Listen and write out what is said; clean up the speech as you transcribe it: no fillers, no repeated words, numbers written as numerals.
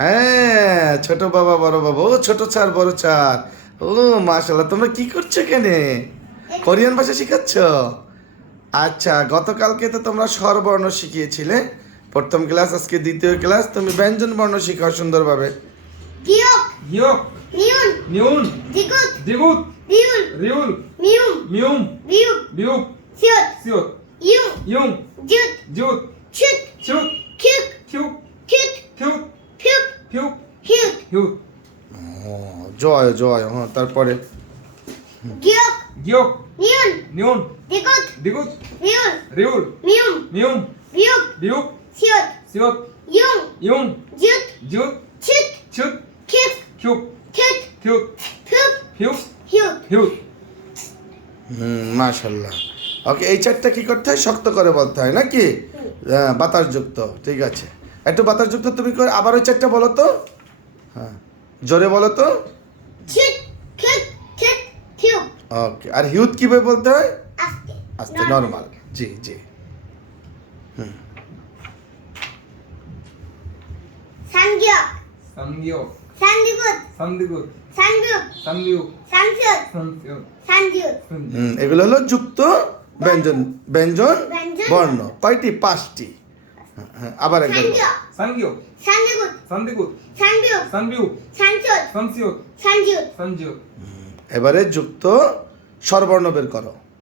হ্যাঁ, ছোট বাবা বড় বাবা, ও ছোট চার বড় চার। ও মাশাআল্লাহ, তোমরা কি করছো এখানে? কোরিয়ান ভাষা শিখাচ্ছ? আচ্ছা, গতকালকে তো তোমরা স্বরবর্ণ শিখিয়েছিলে প্রথম ক্লাস, আজকে দ্বিতীয় ক্লাস। তুমি ব্যঞ্জন বর্ণ শিখাও সুন্দরভাবে। 기억, 기억, 미운, 미운, 디귿, 디귿, 리을, 리을, 미움, 미움, 미육, 미욱, 시옷, 시옷, 이응, 이응, 쯧, 지읒, 츳, 치읒, 킥, 큐, 큐, 튜, 퓨, 퓨, 히읗, 휴. জয় জয়, হ্যাঁ তারপরে 기억, 기억, 니은, 니온, 디귿, 디귿, 리을, 리을, 미움, 미움, 미육, 미욱, 시옷, 시옷, 이응, 이응, 쯧, 지읒, 츳, 츳, 킥, 큐, 큐, 튜, 퓨, 휴, 히읗, 휴. মাশাআল্লাহ। ওকে, এই চারটা কি করতে হয়? শক্ত করে বলতে হয় নাকি? হ্যাঁ, বাতাসযুক্ত। ঠিক আছে, একটু বাতাসযুক্ত তুমি করে আবার ওই চারটা বলো তো। হ্যাঁ, জোরে বলো তো। 츳, 킥, 킥, 큐, ওকে, আর হিউত কিভাবে বলতে হয়? 아스테, আস্তে, নর্মাল। জি জি। 산기역, 삼기역, 산디귿, 삼디귿, 산뷰, 삼비욱, 산수읒, 삼시옷, 산지읒, এগুলো হলো যুক্ত ব্যঞ্জন, ব্যঞ্জন ব্যঞ্জন বর্ণ। কয়টি? 5টি। হ্যাঁ, আবার একবার বলো। 산기역, 삼기역, 산디귿, 삼디귿, 산뷰, 삼비욱, 산수읒, 삼시옷, 산지읒, 삼지옷. এবারে যুক্ত স্বরবর্ণ বের করো।